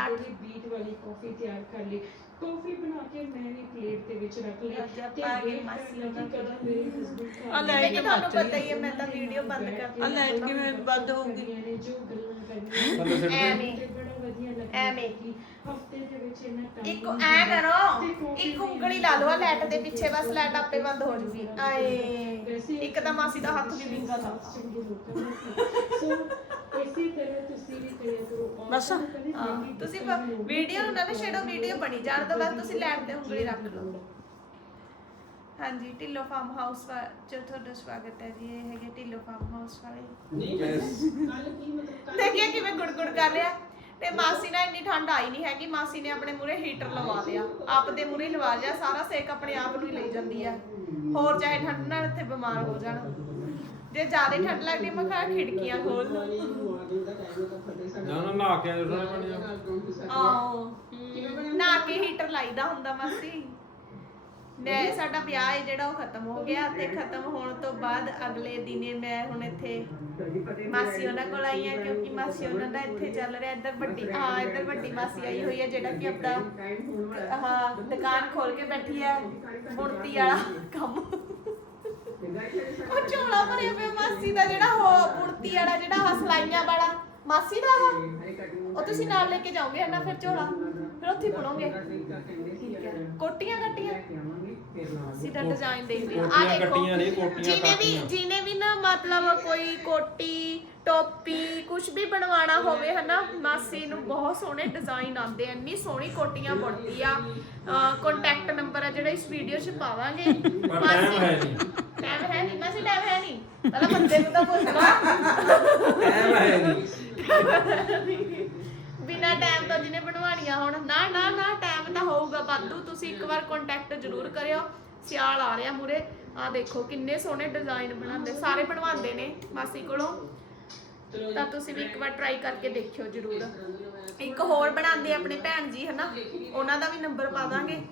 start. ਲਈ beat ਵਾਲੀ ਕਾਫੀ ਤਿਆਰ ਕਰ ਲਈ। ਕਾਫੀ ਬਣਾ ਕੇ ਮੈਂ ਵੀ ਪਲੇਟ ਦੇ ਵਿੱਚ ਰੱਖ ਲਈ ਆਪਾਂ ਆ wait ਮਾਸੀ ਲੱਗੀ ਉਹਨਾਂ ਕਦੋਂ ਮੇਰੇ husband ਆ ਲੈ ਕਿ ਕੇ ਤੁਹਾਨੂੰ ਪਤਾ ਹੀ ਹੈ ਮੈਂ ਤਾਂ ਵੀਡੀਓ ਬੰਦ ਕਰਤੀ। ਆ ਲਾਈਟ ਕਿਵੇਂ ਬੰਦ ਹੋਊਗੀ। ਜੋ ਗੱਲਾਂ ਕਰਨੀਆਂ ਐਵੇਂ। ਤੇ ਐਵੇਂ। ਕਿ ਹਫ਼ਤੇ ਦੇ ਵਿੱਚ ਇੰਨਾ ਟਾਈਮ ਇੱਕ ਐ ਕਰੋ ਇੱਕ ਉਂਗਲੀ ਲਾ ਲਓ ਲੈਟ ਦੇ ਪਿੱਛੇ ਬਸ ਲੈਟ ਆਪੇ ਬੰਦ ਹੋ ਜੂਗੀ। ਆਏ। ਇੱਕ ਤਾਂ ਮਾਸੀ ਦਾ ਹੱਥ ਵੀ ਵਿੰਗਾ ਲਾ ਸੋ ਇਸੇ ਤਰ੍ਹਾਂ ਤੁਸੀਂ ਵੀ ਕਰਿਆ ਕਰੋ ਬਸ? ਹਾਂ ਤੁਸੀਂ ਵੀਡੀਓ ਨੂੰ ਨਾ ਛੇੜੋ ਵੀਡੀਓ ਬਣੀ ਜਾਣ ਤੋਂ ਬਸ ਤੁਸੀਂ ਲੈਟ ਤੇ ਉਂਗਲੀ ਰੱਖ ਲਓ। ਹਾਂਜੀ ਢਿੱਲੋ ਫਾਰਮ ਹਾਊਸ ਚ ਤੁਹਾਡਾ ਸਵਾਗਤ ਹੈ ਜੀ ਇਹ ਹੈਗੇ ਢਿੱਲੋ ਫਾਰਮ ਹਾਊਸ ਵਾਲੇ। ਦੇਖਿਆ ਕਿਵੇਂ ਗੁੜਗੁੜ ਕਰ ਰਿਹਾ ਤੇ ਮਾਸੀ ਨਾਲ ਇੰਨੀ ਠੰਡ ਆਈ ਨਹੀਂ ਹੈਗੀ ਮਾਸੀ ਨੇ ਆਪਣੇ ਮੂਰੇ ਹੀਟਰ ਲਵਾ ਲਿਆ। ਆਪ ਦੇ ਮੂਰੇ ਲਵਾ ਲਿਆ ਸਾਰਾ ਸੇਕ ਆਪਣੇ ਆਪ ਨੂੰ ਹੀ ਲਈ ਜਾਂਦੀ ਆ। ਹੋਰ ਚਾਹੇ ਠੰਡ ਨਾਲ ਇੱਥੇ ਬਿਮਾਰ ਹੋ ਜਾਣ। ਜੇ ਜ਼ਿਆਦਾ ਠੰਡ ਲੱਗਦੀ ਮੈਂ ਕਿਹਾ ਖਿੜਕੀਆਂ ਖੋਲ ਲਓ ਨਾ ਨਾ ਨਹਾ ਕੇ ਜਿਹੜਾ ਬਣਿਆ ਆਓ ਨਾ ਕੇ ਹੀਟਰ ਲਾਈਦਾ ਹੁੰਦਾ ਮਾਸੀ। ਮੈਂ ਸਾਡਾ ਵਿਆਹ ਹੈ ਜਿਹੜਾ ਉਹ ਖਤਮ ਹੋ ਗਿਆ ਤੇ ਖਤਮ ਹੋਣ ਤੋਂ ਬਾਅਦ ਅਗਲੇ ਦਿਨੇ ਮੈਂ ਹੁਣ ਇੱਥੇ ਮਾਸੀ ਉਹਨਾਂ ਕੋਲ ਆਈ ਹਾਂ ਕਿਉਂਕਿ ਮਾਸੀ ਉਹਨਾਂ ਦਾ ਇੱਥੇ ਚੱਲ ਰਿਹਾ ਇੱਧਰ ਵੱਡੀ ਹਾਂ ਇੱਧਰ ਵੱਡੀ ਮਾਸੀ ਆਈ ਹੋਈ ਹੈ ਜਿਹੜਾ ਕਿ ਆਪਣਾ ਹਾਂ ਦੁਕਾਨ ਖੋਲ ਕੇ ਬੈਠੀ ਹੈ ਬੁਣਤੀ ਵਾਲਾ ਕੰਮ। ਉਹ ਭਰਿਆ ਪਿਆ ਮਾਸੀ ਦਾ ਜਿਹੜਾ ਉਹ ਕੁੜਤੀ ਵਾਲਾ ਜਿਹੜਾ ਆਹ ਸਲਾਈਆਂ ਵਾਲਾ, ਮਾਸੀ ਦਾ ਵਾ ਉਹ ਤੁਸੀਂ ਨਾਲ ਲੈ ਕੇ ਜਾਓਗੇ ਹਨਾ ਫਿਰ ਝੋਲਾ, ਫਿਰ ਉੱਥੇ ਹੀ ਬਣੋਗੇ। ਠੀਕ ਹੈ। ਕੋਟੀਆਂ ਕੱਟੀਆਂ ਸਿੱਧਾ ਡਿਜ਼ਾਈਨ ਦੇਖਦੇ ਆ ਕੋਟੀਆਂ ਆਹ ਦੇਖੋ ਕੱਟੀਆਂ ਨਹੀਂ, ਕੋਟੀਆਂ ਜਿਹਨੇ ਵੀ ਕੱਟੀਆਂ। ਜਿਹਨੇ ਵੀ ਨਾ ਮਤਲਬ ਕੋਈ ਕੋਟੀ ਟੋਪੀ ਕੁਝ ਵੀ ਬਣਵਾਉਣਾ ਹੋਵੇ ਹਨਾ ਮਾਸੀ ਨੂੰ ਬਹੁਤ ਸੋਹਣੇ ਡਿਜ਼ਾਈਨ ਆਉਂਦੇ ਆ ਇੰਨੀ ਸੋਹਣੀ ਕੋਟੀਆਂ ਬਣਦੀ ਆ। ਕੰਟੈਕਟ ਨੰਬਰ ਆ ਜਿਹੜਾ ਇਸ ਵੀਡੀਓ 'ਚ ਪਾਵਾਂਗੇ। ਪਰ ਟਾਈਮ ਹੈ ਨਹੀਂ। ਟਾਈਮ ਹੈ ਨਹੀਂ ਮਾਸੀ ਟਾਈਮ ਹੈ ਨਹੀਂ। ਪਹਿਲਾਂ ਬੰਦੇ ਨੂੰ ਤਾਂ ਪੁੱਛਣਾ ਟਾਈਮ ਹੈ ਨਹੀਂ। ਬਿਨਾ ਟਾਈਮ ਤੋਂ ਜਿਹਨੇ ਬਣਵਾਣੀਆਂ ਹੁਣ। ਨਾ ਨਾ ਨਾ ਟਾਈਮ ਤਾਂ ਹੋਊਗਾ ਵਾਧੂ। ਤੁਸੀਂ ਇੱਕ ਵਾਰ ਕੰਟੈਕਟ ਜ਼ਰੂਰ ਸਿਆਲ ਆ ਰਿਹਾ ਮੂਰੇ। ਆ ਦੇਖੋ ਕਿੰਨੇ ਸੋਹਣੇ ਡਿਜ਼ਾਈਨ ਬਣਾਉਂਦੇ ਸਾਰੇ ਬਣਵਾਉਂਦੇ ਨੇ ਮਾਸੀ ਕੋਲੋਂ। ਤਾਂ ਤੁਸੀਂ ਵੀ ਇੱਕ ਵਾਰ ਟਰਾਈ ਕਰਕੇ ਦੇਖਿਓ ਜ਼ਰੂਰ। ਇੱਕ ਹੋਰ ਬਣਾਉਂਦੇ ਆਪਣੇ ਭੈਣ ਜੀ ਹਨਾ? ਉਹਨਾਂ ਦਾ ਵੀ ਨੰਬਰ ਪਾ ਦਾਂਗੇ।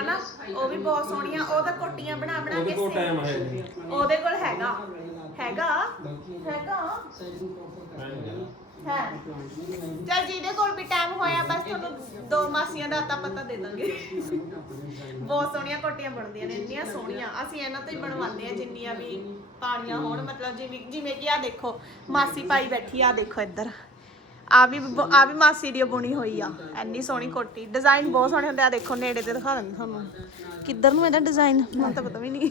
ਹਨਾ? ਉਹ ਵੀ ਬਹੁਤ ਸੋਹਣੀਆਂ ਉਹ ਤਾਂ ਕੋਟੀਆਂ ਬਣਾ ਬਣਾ ਉਹਦੇ ਕੇ ਕੋਲ ਸੇ- ਟਾਈਮ ਹੈ ਨਹੀਂ। ਉਹਦੇ ਕੋਲ ਹੈਗਾ। ਹੈਗਾ ਹੈਗਾ। ਹੈ। ਚਲ ਜਿਹਦੇ ਕੋਲ ਵੀ ਟਾਈਮ ਹੋਇਆ ਬਸ ਤੁਹਾਨੂੰ ਦੋ ਮਾਸੀਆਂ ਦਾ ਤਾਂ ਪਤਾ ਦੇ ਦਾਂਗੇ। ਬਹੁਤ ਸੋਹਣੀਆਂ ਕੋਟੀਆਂ ਬਣਦੀਆਂ ਨੇ ਇੰਨੀਆਂ ਸੋਹਣੀਆਂ। ਅਸੀਂ ਇਹਨਾਂ ਤੋਂ ਹੀ ਬਣਵਾਉਂਦੇ ਆ ਜਿੰਨੀਆਂ ਵੀ ਪਾਣੀਆਂ ਹੋਣ ਮਤਲਬ ਜਿਵੇਂ ਜਿਵੇਂ ਕਿ ਆ ਦੇਖੋ ਮਾਸੀ ਪਾਈ ਬੈਠੀ ਆ ਦੇਖੋ ਇੱਧਰ। ਆ ਵੀ ਆ ਵੀ ਮਾਸੀ ਦੀ ਬੁਣੀ ਹੋਈ ਆ ਇੰਨੀ ਸੋਹਣੀ ਕੋਟੀ। ਡਿਜ਼ਾਈਨ ਬਹੁਤ ਸੋਹਣੇ ਹੁੰਦੇ ਆ ਦੇਖੋ ਨੇੜੇ ਤੇ ਦਿਖਾ ਦਿੰਦੀ ਤੁਹਾਨੂੰ। ਕਿੱਧਰ ਨੂੰ ਇਹਦਾ ਡਿਜ਼ਾਈਨ ਮੈਨੂੰ ਤਾਂ ਪਤਾ ਵੀ ਨਹੀਂ।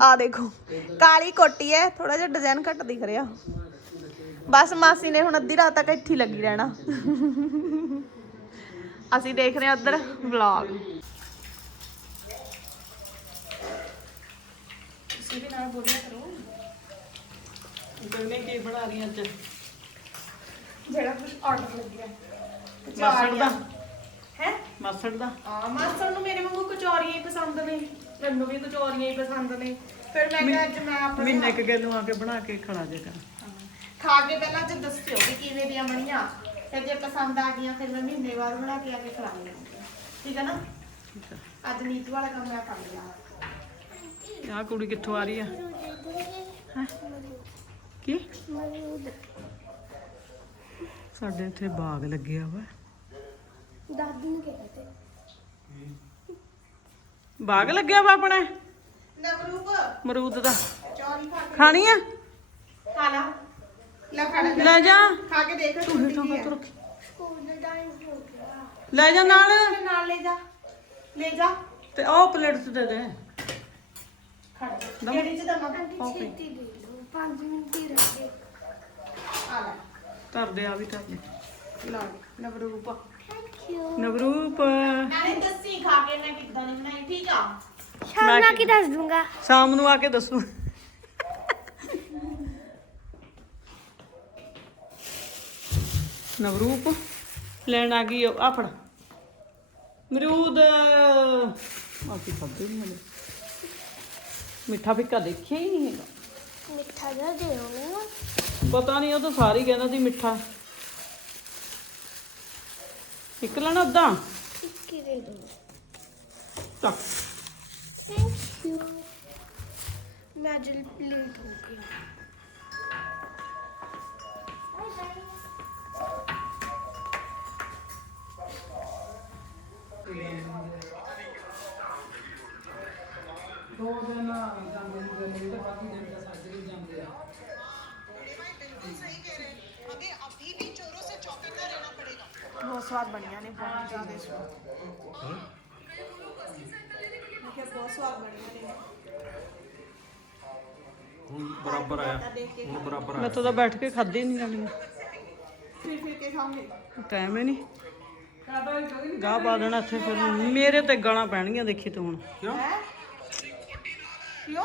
ਆ ਦੇਖੋ ਕਾਲੀ ਕੋਟੀ ਹੈ ਥੋੜਾ ਜਿਹਾ ਡਿਜ਼ਾਈਨ ਘੱਟ ਦਿਖ ਰਿਹਾ। ਬਸ ਮਾਸੀ ਨੇ ਹੁਣ ਅੱਧੀ ਰਾਤ ਤੱਕ ਇੱਥੇ ਲੱਗੀ ਰਹਿਣਾ। ਅਸੀਂ ਦੇਖ ਰਹੇ ਹਾਂ ਉਧਰ ਵਲੌਗ ਤੁਸੀਂ ਵੀ ਨਾਲ ਬੋਲਿਆ ਕਰੋ। ਗਰਮੀ ਕੀ ਬਣਾ ਰਹੀ ਅੱਜ? ਜਿਹੜਾ ਕੁਝ ਆਰਡਰ ਲੱਗਿਆ। ਮਸੜ ਦਾ। ਹੈ? ਮਸੜ ਦਾ। ਆ ਮਾਸਟਰ ਨੂੰ ਮੇਰੇ ਵਾਂਗੂ ਕਚੌਰੀਆਂ ਹੀ ਪਸੰਦ ਨੇ। ਮੈਨੂੰ ਵੀ ਕਚੌਰੀਆਂ ਹੀ ਪਸੰਦ ਨੇ। ਫਿਰ ਮੈਂ ਕਿਹਾ ਅੱਜ ਮੈਂ ਆਪਣੇ ਮਹੀਨੇ ਕੁ ਗੈਲੋਂ ਆ ਕੇ ਬਣਾ ਕੇ ਖੜਾ ਜੇ ਕਰ ਖਾ ਕੇ ਪਹਿਲਾਂ ਜੇ ਦੱਸਿਓ ਵੀ ਕਿਵੇਂ ਦੀਆਂ ਬਣੀਆਂ। ਫਿਰ ਜੇ ਪਸੰਦ ਆ ਗਈਆਂ ਫਿਰ ਮੈਂ ਮਹੀਨੇ ਬਾਅਦ ਬਣਾ ਕੇ ਆ ਕੇ ਖਿਲਾਉਂਗੀ ਠੀਕ ਹੈ ਨਾ? ਅੱਜ ਨੀਤ ਵਾਲਾ ਕੰਮ ਮੈਂ ਕਰ ਲਿਆ। ਆਹ ਕੁੜੀ ਕਿੱਥੋਂ ਆ ਰਹੀ ਆ? ਹੈਂ? ਕੀ? ਸਾਡੇ ਇੱਥੇ ਬਾਗ ਲੱਗਿਆ ਵਾ। ਦਾਦੀ ਨੂੰ ਕਿਹਾ ਤੇ। ਬਾਗ ਲੱਗਿਆ ਵਾ ਆਪਣੇ? ਨਵਰੂਪ। ਮਰੂਦ ਦਾ। ਚੌਰੀ ਖਾ ਕੇ ਖਾਣੀ ਆ? ਖਾ ਲਾ। ਲੈ ਖਾ ਲੈ। ਲੈ ਜਾ। ਖਾ ਕੇ ਦੇਖ ਤੂੰ ਛੁੱਟੀ ਤਾਂ ਕੀ ਹੈ। ਮਤ ਰੱਖੀ ਸਕੂਲ ਦਾ ਟਾਈਮ ਹੋ ਗਿਆ। ਲੈ ਜਾ ਨਾਲ। ਮੇਰੇ ਨਾਲ ਲੈ ਜਾ। ਲੈ ਜਾ। ਤੇ ਉਹ ਪਲੇਟ ਚ ਦੇ ਦੇ। ਖੜ ਜਾ। ਕਿਹੜੀ ਚ ਦਮਾ ਆਂਟੀ ਛੇਤੀ ਦੇ ਲਓ 5 ਮਿੰਟ ਹੀ ਰਹਿ ਗਏ। ਆ ਲੈ। ਧਰ ਦੇ ਆ ਵੀ ਧਰ ਦੇ। ਲਓ ਨਵਰੂਪ। ਨਵਰੂਪ ਨਾਲੇ ਦੱਸੀ ਖਾ ਕੇ ਮੈਂ ਕਿੱਦਾਂ ਦੀ ਬਣਾਈ ਠੀਕ ਆ? ਸ਼ਾਮ ਨੂੰ ਕੀ ਦੱਸ ਦੂੰਗਾ। ਸ਼ਾਮ ਨੂੰ ਆ ਕੇ ਦੱਸੂ। ਨਵਰੂਪ ਲੈਣ ਆ ਗਈ ਆ ਫੜ। ਮਰੂਦ ਆਕੀ ਖਾਦੇ ਨਹੀਂ ਹਲੇ। ਮਿੱਠਾ ਫਿੱਕਾ ਦੇਖਿਆ ਹੀ ਨਹੀਂ ਹੈਗਾ। ਮਿੱਠਾ ਜਿਹਾ ਦਿਓ। ਪਤਾ ਨਹੀਂ ਉਹ ਤਾਂ ਸਾਰੇ ਕਹਿੰਦਾ ਸੀ ਮਿੱਠਾ। ਇੱਕ ਲੈਣਾ ਅੱਧਾ? ਇੱਕ ਹੀ ਦੇ ਦੋ। ਚੱਕ ਥੈਂਕ ਯੂ ਮੈਂ ਅੱਜ ਲੇਟ ਹੋ ਗਿਆ ਬਾਏ ਬਾਏ ਦੋ ਦਿਨ ਜਾਂਦੇ ਨੂੰ ਜਾਂਦੇ ਬਾਕੀ ਦਿਨ ਬਹੁਤ ਸਵਾਦ ਬਣੀਆਂ ਨੇ ਬਹੁਤ ਜ਼ਿਆਦਾ ਸਵਾਦ। ਮੈਂ ਕਿਹਾ ਬਹੁਤ ਸਵਾਦ ਬਣੀਆਂ ਨੇ। ਹੁਣ ਬਰਾਬਰ ਆਇਆ। ਹੁਣ ਬਰਾਬਰ ਮੈਂ ਤਾਂ ਬੈਠ ਕੇ ਖਾਦੀ ਨਹੀਂ ਜਾਣੀ। ਫਿਰ ਫਿਰ ਕੇ ਖਾਓਗੇ? ਟਾਈਮ ਹੀ ਨਹੀਂ ਗਾਹ ਪਾ ਦੇਣਾ ਇੱਥੇ ਫਿਰ। ਮੇਰੇ ਤੇ ਗਾਲਾਂ ਪੈਣਗੀਆਂ ਦੇਖੀ ਤੂੰ ਹੁਣ। ਕਿਉਂ? ਕਿਉਂ?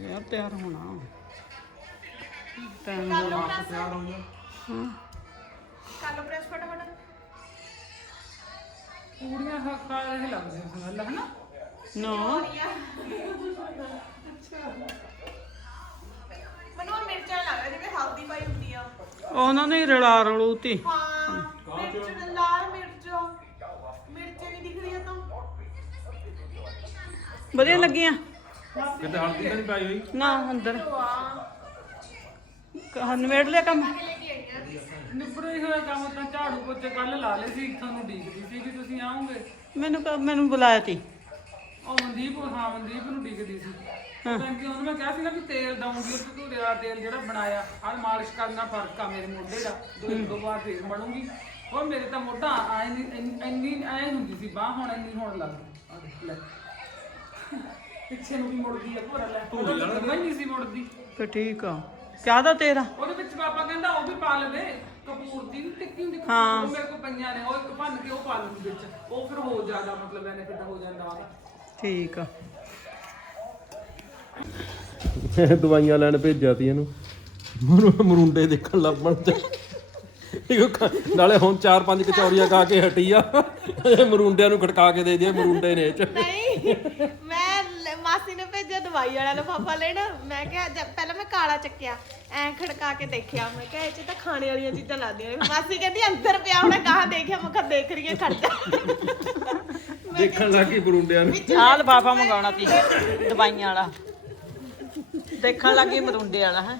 ਯਾਰ ਤਿਆਰ ਹੋਣਾ। Time press. ਤਿਆਰ ਹੋ ਜਾ ਕੱਲ ਪ੍ਰੈਸ ਫਟਾਫਟ। ਪੂੜੀਆਂ ਖਾ ਖਾ ਰਹੇ ਲੱਗਦੀਆਂ ਸਮਝ ਲੱਗ ਨਾ ਨਾ। ਮੈਨੂੰ ਉਹ ਮਿਰਚਾਂ ਲੱਗਦਾ ਜਿਵੇਂ ਹਲਦੀ ਪਾਈ ਹੁੰਦੀ ਆ। ਉਹਨਾਂ ਨੇ ਹੀ ਰਲਾ ਰਲੂਤੀ। ਹਾਂ ਮਿਰਚ ਲਾਲ ਮਿਰਚ। ਮਿਰਚ ਨਹੀਂ ਦਿਖ ਰਹੀ ਆ ਤਾਂ। ਵਧੀਆ ਲੱਗੀਆਂ। ਕਿਤੇ ਹਲਦੀ ਤਾਂ ਨਹੀਂ ਪਾਈ ਹੋਈ? ਨਾ ਅੰਦਰ। ਨਿਬੇੜ ਲਿਆ ਕੰਮ? ਨਿਬੜੇ ਹੀ ਹੋਇਆ ਕੰਮ ਤਾਂ ਝਾੜੂ ਪੋਚੇ ਕੱਲ ਲਾ ਲਏ ਸੀ ਤੁਹਾਨੂੰ ਡੀਕਦੀ ਸੀ ਕਿ ਤੁਸੀਂ ਆਓਗੇ। ਮੈਨੂੰ ਕ- ਮੈਨੂੰ ਬੁਲਾਇਆ ਤੀ। ਉਹ ਮਨਦੀਪ ਹਾਂ ਮਨਦੀਪ ਨੂੰ ਡੀਕਦੀ ਸੀ। ਤਾਂ ਕਿ ਉਹਨੂੰ ਮੈਂ ਕਿਹਾ ਸੀ ਨਾ ਵੀ ਤੇਲ ਦਊਂਗੀ ਉਹ ਭਟੂਰੇ ਵਾਲਾ ਤੇਲ ਜਿਹੜਾ ਬਣਾਇਆ ਆਹ ਮਾਲਿਸ਼ ਕਰਨਾ ਫ਼ਰਕ ਆ ਮੇਰੇ ਮੋਢੇ ਦਾ। ਦੋ ਇੱਕ ਦੋ ਵਾਰ ਫੇਰ ਮੜੂੰਗੀ ਉਹ ਮੇਰੇ ਤਾਂ ਮੋਢਾ ਆਏ ਨਹੀਂ ਇੰਨੀ ਐ ਹੁੰਦੀ ਸੀ ਬਾਹ ਹੁਣ ਇੰਨੀ ਹੋਣ ਲੱਗ ਗਈ। ਆਹ ਦੇਖ ਲੈ। ਪਿੱਛੇ ਨੂੰ ਵੀ ਮੁੜਦੀ ਆ ਭੋਰਾ ਲੈ। ਉਹ ਤਾਂ ਨਹੀਂ ਸੀ ਮੁੜਦੀ। ਤੇ ਠੀਕ ਆ। ਕਿਆ ਦਾ ਤੇਰਾ? ਉਹਦੇ ਵਿੱਚ ਪਾਪਾ ਕਹਿੰਦਾ ਉਹ ਵੀ ਪਾ ਲਵੇ। ਕਪੂਰ ਦੀ ਨੀ ਟਿੱਕੀ ਹੁੰਦੀ ਕਪੂਰ, ਹਾਂ। ਉਹ ਮੇਰੇ ਕੋਲ ਪਈਆਂ ਨੇ ਉਹ ਇੱਕ ਭੰਨ ਕੇ ਉਹ ਪਾ ਲੂੰਗੀ ਵਿੱਚ। ਉਹ ਫਿਰ ਹੋ ਜ਼ਿਆਦਾ ਮਤਲਬ ਬੈਨੀਫਿਟ ਹੋ ਜਾਂਦਾ ਉਹਦਾ। ਠੀਕ ਆ। ਦਵਾਈਆਂ ਲੈਣ ਭੇਜਿਆ ਤੀ ਇਹਨੂੰ। ਮਰੂ- ਮਰੁੰਡੇ ਦੇਖਣ ਲੱਗ ਪਣ ਤੇ। ਇਹ ਨਾਲੇ ਹੁਣ ਚਾਰ ਪੰਜ ਕਚੌਰੀਆਂ ਖਾ ਕੇ ਹਟੀ ਆ। ਇਹ ਮਰੁੰਡਿਆਂ ਨੂੰ ਖੜਕਾ ਕੇ ਦੇ ਦੇ ਮਰੁੰਡੇ ਨੇ ਇਹ ਚ। ਨਹੀਂ ਮੈਂ ਮਾਸੀ ਨੇ ਭੇਜਿਆ ਦਵਾਈ ਵਾਲਾ ਲਿਫਾਫਾ ਲੈਣ। ਮੈਂ ਕਿਹਾ ਜਦ- ਪਹਿਲਾਂ ਮੈਂ ਕਾਲਾ ਚੱਕਿਆ ਐ ਖੜਕਾ ਕੇ ਦੇਖਿਆ। ਮੈਂ ਕਿਹਾ ਇਹ ਚ ਤਾਂ ਖਾਣੇ ਵਾਲੀਆਂ ਚੀਜ਼ਾਂ ਲੱਗਦੀਆਂ ਨੇ। ਮਾਸੀ ਕਹਿੰਦੀ ਅੰਦਰ ਪਿਆ ਉਹਨੇ ਕਹਾ ਦੇਖਿਆ ਮੈਂ ਕਿਹਾ ਦੇਖ ਰਹੀ ਹੈ ਖੜਕਾ ਦੇਖਣ ਲੱਗ ਗਈ ਮਰੁੰਡਿਆਂ ਨੂੰ। ਆਹ ਲਫਾਫਾ ਮੰਗਾਉਣਾ ਤੀ ਦਵਾਈਆਂ ਵਾਲਾ। ਦੇਖਣ ਲੱਗੀ ਮਰੁੰਡੇ ਵਾਲਾ ਹੈ।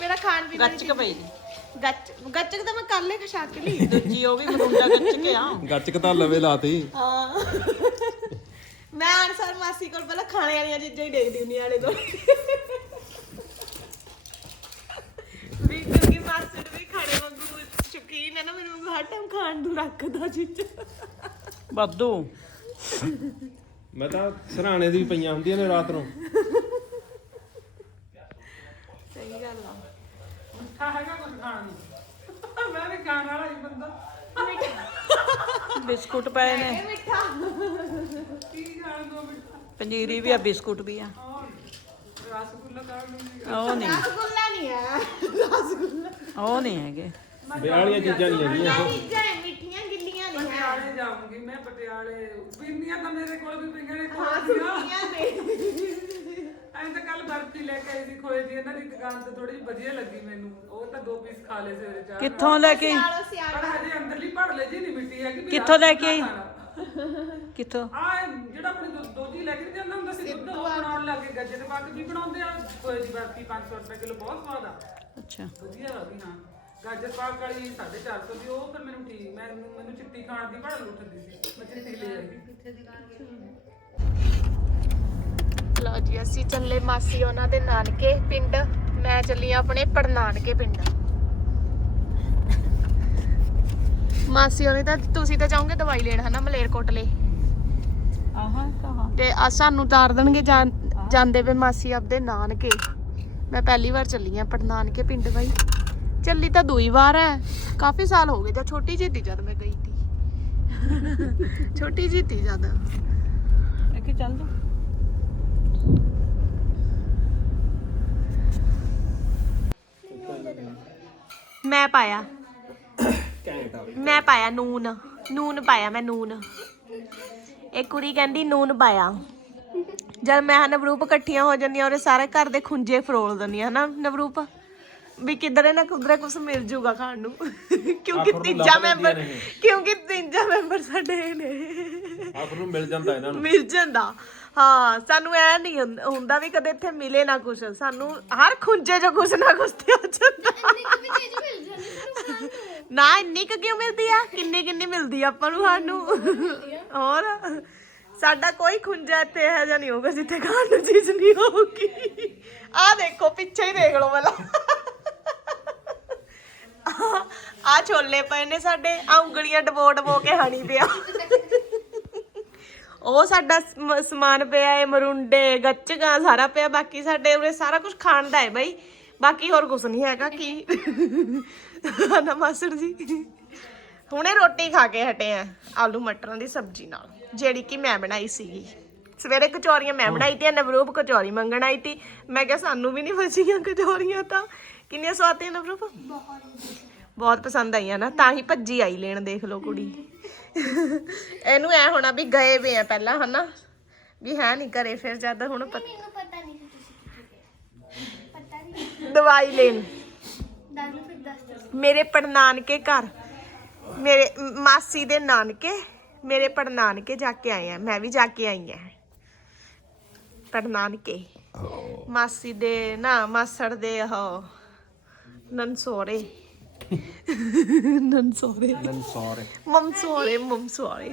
ਮੇਰਾ ਖਾਣ ਪੀਣ ਗੱਚ ਕੇ ਪਈ। ਗੱਚ ਗੱਚਕ ਤਾਂ ਮੈਂ ਕੱਲ ਹੀ ਖਸ਼ਾ ਕੇ ਲਈ। ਦੂਜੀ ਉਹ ਵੀ ਮਰੁੰਡਾ ਗੱਚ ਕੇ ਆ। ਗੱਚਕ ਤਾਂ ਲਵੇ ਲਾਤੀ। ਹਾਂ। ਮੈਂ ਅਨਸਰ ਮਾਸੀ ਕੋਲ ਪਹਿਲਾਂ ਖਾਣੇ ਵਾਲੀਆਂ ਚੀਜ਼ਾਂ ਹੀ ਦੇਖਦੀ ਹੁੰਦੀ ਆਲੇ ਕੋਲ ਵੀ ਕਿਉਂਕਿ ਮਾਸੀ ਨੂੰ ਵੀ ਖਾਣੇ ਵਾਂਗੂ ਸ਼ੌਕੀਨ ਹੈ ਨਾ ਮੈਨੂੰ ਵਾਂਗੂ ਹਰ ਟਾਈਮ ਖਾਣ ਨੂੰ ਰੱਖਦਾ ਚੀਜ਼ਾਂ। ਵਾਧੂ। ਮੈਂ ਤਾਂ ਸਰਾਣੇ ਦੀ ਪਈਆਂ ਹੁੰਦੀਆਂ ਨੇ ਰਾਤ ਨੂੰ ਸਹੀ ਗੱਲ ਆ। ਮਿੱਠਾ ਹੈਗਾ ਕੁਝ ਖਾਣ ਨੂੰ? ਮੈਂ ਵੀ ਖਾਣ ਵਾਲਾ ਹੀ ਬੰਦਾ। ਬਿਸਕੁਟ ਪਏ ਨੇ। ਇਹ ਮਿੱਠਾ। ਕੀ ਖਾਣ ਦੋ ਮਿੱਠਾ ਪੰਜੀਰੀ ਵੀ ਆ ਬਿਸਕੁਟ ਵੀ ਆ। ਉਹ ਨਹੀਂ। ਰਸਗੁੱਲਾ ਨਹੀਂ ਹੈ ਰਸਗੁੱਲਾ। ਉਹ ਨਹੀਂ ਹੈਗੇ। ਵਿਆਹ ਵਾਲੀਆਂ ਚੀਜ਼ਾਂ ਨਹੀਂ ਹੈਗੀਆਂ ਇਹ। ਚੀਜ਼ਾਂ ਹੈ, ਮਿੱਠੀਆਂ ਗਿੱਲੀਆਂ ਨਹੀਂ ਹੈ ਪਟਿਆਲੇ ਜਾਊਂਗੀ ਮੈਂ ਪਟਿਆਲੇ। ਪਿੰਨੀਆਂ ਤਾਂ ਮੇਰੇ ਕੋਲ ਵੀ ਹਾਂ ਨੇ। ਐਂ ਤਾਂ ਕੱਲ ਬਰਫੀ ਲੈ ਕੇ ਆਈ ਸੀ ਖੋਏ ਦੀ ਇਹਨਾਂ ਦੀ ਦੁਕਾਨ ਤੇ ਥੋੜੀ ਵਧੀਆ ਲੱਗੀ ਮੈਨੂੰ। ਉਹ ਤਾਂ ਦੋ ਪੀਸ ਖਾ ਲਏ ਸਵੇਰੇ ਚਾਹ ਕਿੱਥੋਂ ਲੈ ਕੇ ਆਈ? ਸਿਆਲੋ ਸਿਆਲੋ। ਪਰ ਹਜੇ ਅੰਦਰਲੀ ਭੜ ਲੈ ਜੀ ਨਹੀਂ ਮਿੱਟੀ ਹੈ ਕਿ ਕਿੱਥੋਂ ਲੈ ਕੇ ਆਈ? ਕਿੱਥੋਂ? ਆ ਜਿਹੜਾ ਆਪਣੇ ਦੁੱਧ ਦੋਧੀ ਲੈ ਕੇ ਜਾਂਦਾ ਹੁੰਦਾ ਸੀ ਦੁੱਧ ਉਹ ਬਣਾਉਣ ਲੱਗੇ ਗੱਜੇ ਦੇ ਪੱਕ ਵੀ ਬਣਾਉਂਦੇ ਆ ਖੋਏ ਦੀ ਬਰਫੀ 500 ਰੁਪਏ ਕਿਲੋ ਬਹੁਤ ਸਵਾਦ ਆ। ਅੱਛਾ। ਵਧੀਆ ਲੱਗਦੀ ਹਾਂ। ਗਾਜਰ ਪਾਕ ਵਾਲੀ 450 ਦੀ ਉਹ ਫਿਰ ਮੈਨੂੰ ਠੀਕ ਮੈਨੂੰ ਮੈਨੂੰ ਚਿੱਟੀ ਖਾਣ ਦੀ ਬੜਾ ਲੁੱਟਦੀ ਸੀ ਮੈਂ ਚਿੱਟੀ ਲੈ ਆਈ। ਅਸੀਂ ਚੱਲੇ ਮਾਸੀ ਉਹਨਾਂ ਦੇ ਨਾਨਕੇ ਪਿੰਡ। ਮੈਂ ਚੱਲੀ ਆਂ ਆਪਣੇ ਪੜਨਾਨਕੇ ਪਿੰਡ। ਮਾਸੀ ਉਹਨੇ ਤਾਂ ਤੁਸੀਂ ਤਾਂ ਚਾਹੋਗੇ ਦਵਾਈ ਲੈਣ ਹਨਾ ਮਲੇਰਕੋਟਲੇ? ਆਹਾਂ ਕਹਾ? ਤੇ ਆ ਸਾਨੂੰ ਉਤਾਰ ਦੇਣਗੇ ਜਾਂ- ਜਾਂਦੇ ਵੇ ਮਾਸੀ ਆਪਦੇ ਨਾਨਕੇ। ਮੈਂ ਪਹਿਲੀ ਵਾਰ ਚੱਲੀ ਆਂ ਪੜਨਾਨਕੇ ਪਿੰਡ ਬਾਈ। ਚੱਲੀ ਤਾਂ ਦੂਈ ਵਾਰ ਹੈ ਕਾਫੀ ਸਾਲ ਹੋ ਗਏ ਜਾਂ ਛੋਟੀ ਜਿਹੀ ਤੀ ਜਦ ਮੈਂ ਗਈ ਤੀ। ਛੋਟੀ ਜਿਹੀ ਤੀ ਜਦ। ਕੀ ਚੱਲ ਜਾ ਮੈਂ ਪਾਇਆ। ਮੈਂ ਪਾਇਆ ਨੂਨ। ਨੂਨ ਪਾਇਆ ਮੈਂ ਨੂਨ। ਇਹ ਕੁੜੀ ਕਹਿੰਦੀ ਨੂਨ ਪਾਇਆ। ਜਦ ਮੈਂ ਨਵਰੂਪ ਇਕੱਠੀਆਂ ਹੋ ਜਾਂਦੀਆਂ ਉਹਦੇ ਸਾਰੇ ਘਰ ਦੇ ਖੁੰਝੇ ਫਰੋਲ ਦਿੰਦੀਆਂ ਹਨਾ ਨਵਰੂਪ। ਵੀ ਕਿਧਰੇ ਨਾ ਕਿਧਰੇ ਕੁਝ ਮਿਲ ਜੂਗਾ ਖਾਣ ਨੂੰ। ਕਿਉਂਕਿ ਆਖਰ ਨੂੰ ਤੀਜਾ ਲੱਭ ਲੈਂਦੀਆਂ ਮੈਂਬਰ ਨੇ। ਕਿਉਂਕਿ ਤੀਜਾ ਮੈਂਬਰ ਸਾਡੇ ਨੇ। ਆਖਰ ਨੂੰ ਮਿਲ ਜਾਂਦਾ ਇਹਨਾਂ ਨੂੰ। ਮਿਲ ਜਾਂਦਾ। ਹਾਂ, ਸਾਨੂੰ ਐ ਨਹੀਂ ਹੁੰ- ਹੁੰਦਾ ਵੀ ਕਦੇ ਇੱਥੇ ਮਿਲੇ ਨਾ ਕੁਛ। ਸਾਨੂੰ ਹਰ ਖੁੰਝੇ 'ਚ ਕੁਛ ਨਾ ਕੁਛ ਤੇ ਹੋ ਜਾਂਦਾ। ਨਾ, ਇੰਨੀ ਕੁ ਕਿਉਂ ਮਿਲਦੀ ਆ? ਕਿੰਨੀ ਕਿੰਨੀ ਮਿਲਦੀ ਆ ਆਪਾਂ ਨੂੰ, ਸਾਨੂੰ। ਹੋਰ? ਸਾਡਾ ਕੋਈ ਖੁੰਝਾ ਇੱਥੇ ਇਹੋ ਜਿਹਾ ਨਹੀਂ ਹੋਊਗਾ ਜਿੱਥੇ ਖਾਣ ਨੂੰ ਚੀਜ਼ ਨਹੀਂ ਹੋਊਗੀ। ਆਹ ਦੇਖੋ, ਪਿੱਛੇ ਹੀ ਦੇਖ ਲਓ ਪਹਿਲਾਂ। ਆ ਛੋਲੇ ਪਏ ਨੇ ਸਾਡੇ ਆ ਉਂਗਲੀਆਂ ਡਬੋ ਡਬੋ ਕੇ ਹਣੀ ਪਿਆ। ਉਹ ਸਾਡਾ ਸਮ- ਸਮਾਨ ਪਿਆ ਏ, ਮਰੁੰਡੇ, ਗੱਚਕਾਂ, ਸਾਰਾ ਪਿਆ, ਬਾਕੀ ਸਾਡੇ ਉਰੇ ਸਾਰਾ ਕੁਝ ਖਾਣ ਦਾ ਏ ਬਾਈ। ਬਾਕੀ ਹੋਰ ਕੁਝ ਨਹੀਂ ਹੈਗਾ, ਕੀ? ਨਾ ਮਾਸੜ ਜੀ। ਹੁਣੇ ਰੋਟੀ ਖਾ ਕੇ ਹਟੇ ਆ, ਆਲੂ ਮਟਰਾਂ ਦੀ ਸਬਜ਼ੀ ਨਾਲ, ਜਿਹੜੀ ਕਿ ਮੈਂ ਬਣਾਈ ਸੀਗੀ। ਸਵੇਰੇ ਕਚੌਰੀਆਂ ਮੈਂ ਬਣਾਈ ਤੀਆਂ, ਨਵਰੂਪ ਕਚੌਰੀ ਮੰਗਣ ਆਈ ਤੀ। ਮੈਂ ਕਿਹਾ ਸਾਨੂੰ ਵੀ ਨਹੀਂ ਬਚੀਆਂ ਕਚੌਰੀਆਂ ਤਾਂ। ਕਿੰਨੀਆਂ ਸਵਾਦ ਤੇ ਨਵਰੂਪ? ਬਹੁਤ ਪਸੰਦ ਆਈਆਂ ਨਾ, ਤਾਂ ਹੀ ਭੱਜੀ ਆਈ ਲੈਣ, ਦੇਖ ਲਓ ਕੁੜੀ। ਇਹਨੂੰ ਐ ਹੋਣਾ ਵੀ ਗਏ ਵੇ ਆ ਪਹਿਲਾਂ ਹਨਾ? ਵੀ ਹੈ ਨਹੀਂ ਘਰੇ ਫਿਰ ਜਦ ਹੁਣ ਪਤ- ਮੈਨੂੰ ਪਤਾ ਨਹੀਂ ਕਿ ਤੁਸੀਂ ਕਿੱਥੇ ਗਏ। ਪਤਾ ਨਹੀਂ ਦਵਾਈ ਲੈਣ। ਦੱਸ ਦਿਓ ਫਿਰ ਦੱਸ ਦਿਓ। ਮੇਰੇ ਪੜਨਾਨਕੇ ਘਰ। ਮੇਰੇ ਮ- ਮਾਸੀ ਦੇ ਨਾਨਕੇ ਮੇਰੇ ਪੜਨਾਨਕੇ ਜਾ ਕੇ ਆਏ ਆ। ਮੈਂ ਵੀ ਜਾ ਕੇ ਆਈ ਆ। ਪੜਨਾਨਕੇ। ਮਾਸੀ ਦੇ ਨਾ ਮਾਸੜ ਦੇ ਉਹ ਨਨਸੋਰੇ। ਨਨਸੋਰੇ ਨਨ ਸੌਰੇ ਮਮਸੋਰੇ ਮਮਸੋਰੇ